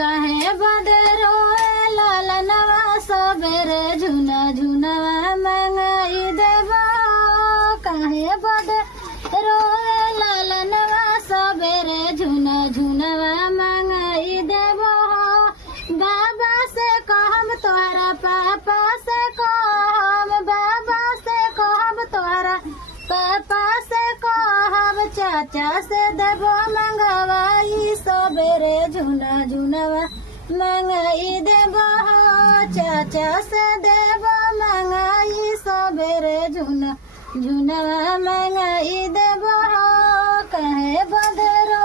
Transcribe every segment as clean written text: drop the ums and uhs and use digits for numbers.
कहे बदरो लालनवा सबेरे झुना झुनवा मंगाई देबो कहे बदरो लालनवा सबेरे झुना झुनवा मंगाई देबो बाबा से कहम तोहरा पापा से कहम बाबा से कहम तोहरा पापा से कहम चाचा से देबो मंगवाई सबेरे झुना झुनवा मंगाई देबो चाचा से देबो मंगाई सबेरे झुना झुनवा मंगाई देबो कहे बदरो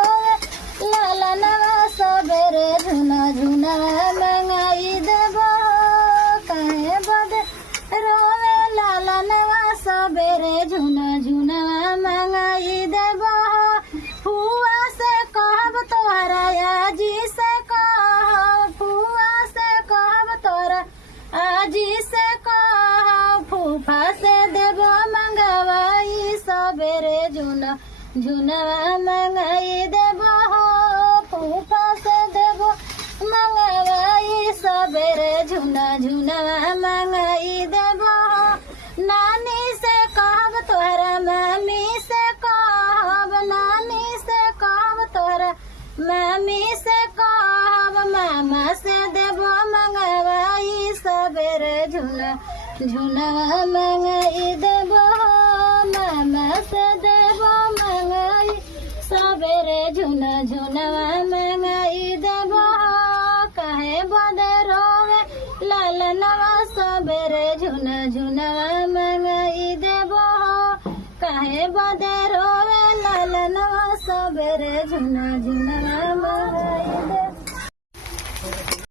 लालनवा सबेरे झुना झुनवा मंगाई देबो कहे बदरो लालनवा सबेरे झुना झुनवा मंगाई देबो फुआ से कहब तोहरा आजी से कहब फुआ से कहब तोहरा आजी से कहब फूफा से देबो मंगवाई सबेरे झुना झुनवा मंगाई देबो फूफा से देबो मंगवाई सबेरे झुना झुनवा मंगाई देबो नानी से कहब तोहरा मम्मी से कहब नानी से कहब तोहरा मम्मी से कहब मामा से देबो मंगवाई सबेरे झुना झुनवा मंगाई देबो मामा से देबो मंगाई सबेरे झुना झुनवा मंगाई देबो कहे बदरो लालनवा सबेरे झुना झुनवा मंगाई देबो कहे बदरो लालनवा सबेरे झुना झुना